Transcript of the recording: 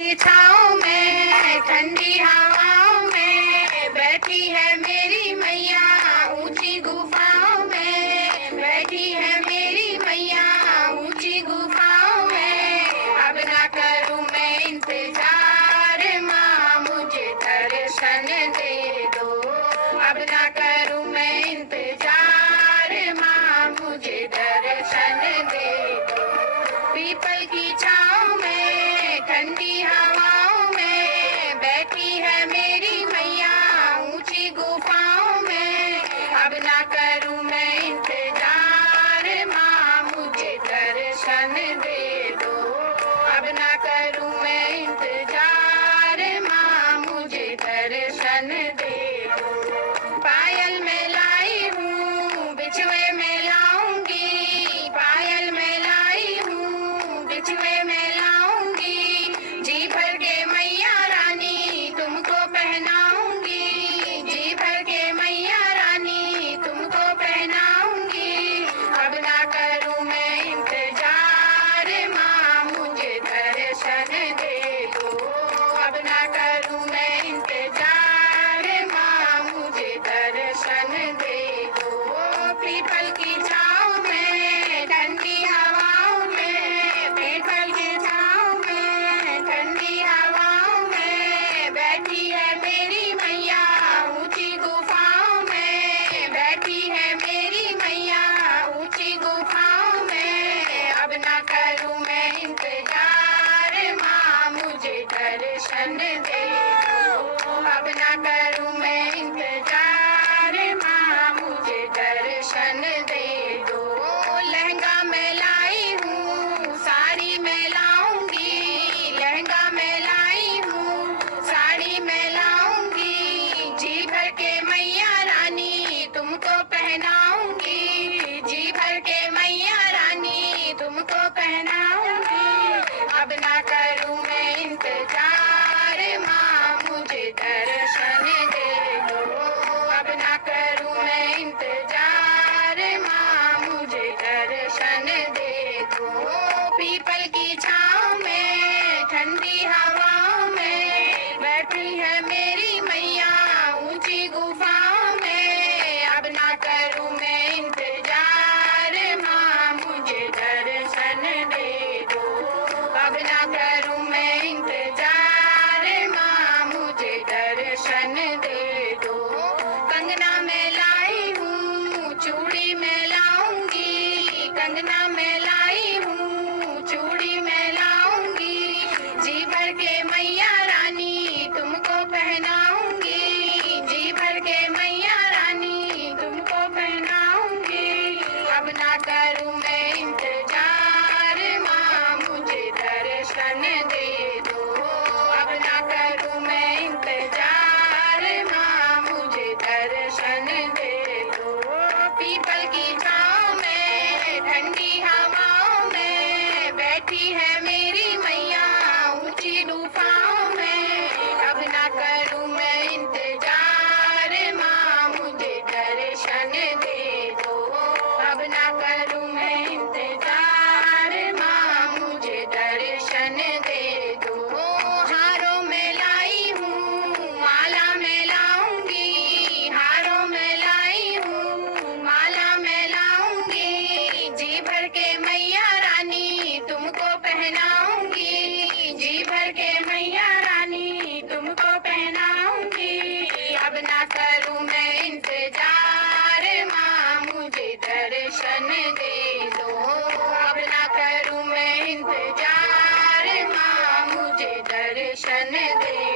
छाँव में ठंडी हवाओं में बैठी है मेरी मैया, ऊंची गुफाओं में बैठी है मेरी मैया, ऊंची गुफाओं में। अब ना करूं मैं इंतजार, माँ मुझे दर्शन दे दो। अब ना करूं मैं इंतजार, माँ मुझे दर्शन दे दो। पीपल की छाँव में ठंडी हवाओं में बैठी है मेरी मैया, ऊंची गुफाओं में। अब ना करूं मैं इंतजार, माँ मुझे दर्शन दे दो। अब ना करूं मैं इंतजार, माँ मुझे दर्शन दे दो। पायल में लाई हूँ बिछुए में लाऊंगी, पायल में लाई हूँ बिछुए में लाऊंगी। जी भर के मैया रानी तुमको पहनाऊंगी, जी भर के मैया रानी तुमको पहनाऊंगी। अब ना करूं मैं इंतजार, माँ मुझे दर्शन दे दो। अब ना करूं मैं इंतजार, माँ मुझे दर्शन दे दो। पीपल की छाँव में ठंडी हवाओं में, पीपल की छाँव में ठंडी हवाओं में बैठी है मेरी मैया, ऊंची गुफाओं में बैठी है मेरी मैया, ऊंची गुफाओं में। अब ना करूं मैं इंतजार, माँ मुझे दर्शन दे दो। अब ना करूं मैं इंतजार, माँ मुझे दर्शन दे दो। लहंगा में लाई हूँ साड़ी में लाऊंगी, लहंगा में लाई हूँ साड़ी में लाऊंगी। जी भर के मैया रानी तुमको पहनाऊंगी, जी भर के मैया रानी तुमको पहनाऊंगी। अब ना करूं मैं इंतजार, माँ मुझे दर्शन दे दो। अब ना करूं मैं इंतजार, माँ मुझे दर्शन दे दो। पीपल की छाँव में ठंडी हवाओं में बैठी है मेरी मैया, ऊंची गुफाओं में। अब ना करूं मैं इंतजार, माँ मुझे दर्शन दे दो। अब ना करूं मैं इंतजार, माँ मुझे दर्शन दे दो। कंगना में लाई हूँ चूड़ी में लाऊंगी, कंगना में लाई हूँ चूड़ी में लाऊंगी। जी भर के मैया रानी तुमको पहनाऊंगी, जी भर के मैया रानी तुमको पहनाऊंगी। अब ना करूं मैं इंतजार, माँ मुझे दर्शन दे दो। अब ना करूं मैं इंतजार, माँ मुझे दर्शन दे दो। पीपल की छाँव में ठंडी हवाओं में बैठी है मेरी मैया, ऊंची गुफाओं में। अब ना करूं मैं इंतजार, माँ मुझे दर्शन दे दो। अब ना करूं मैं इंतजार, माँ मुझे दर्शन दे दो। हारों में लाई हूँ माला में लाऊंगी, हारों में लाई हूँ माला में लाऊंगी। जी भर के मैया रानी तुमको पहनाऊंगी, जी भर के मैया रानी तुमको पहनाऊंगी। अब ना करूं मैं इंतजार, माँ मुझे दर्शन दे दो। अब ना करूं मैं इंतजार, माँ मुझे दर्शन दे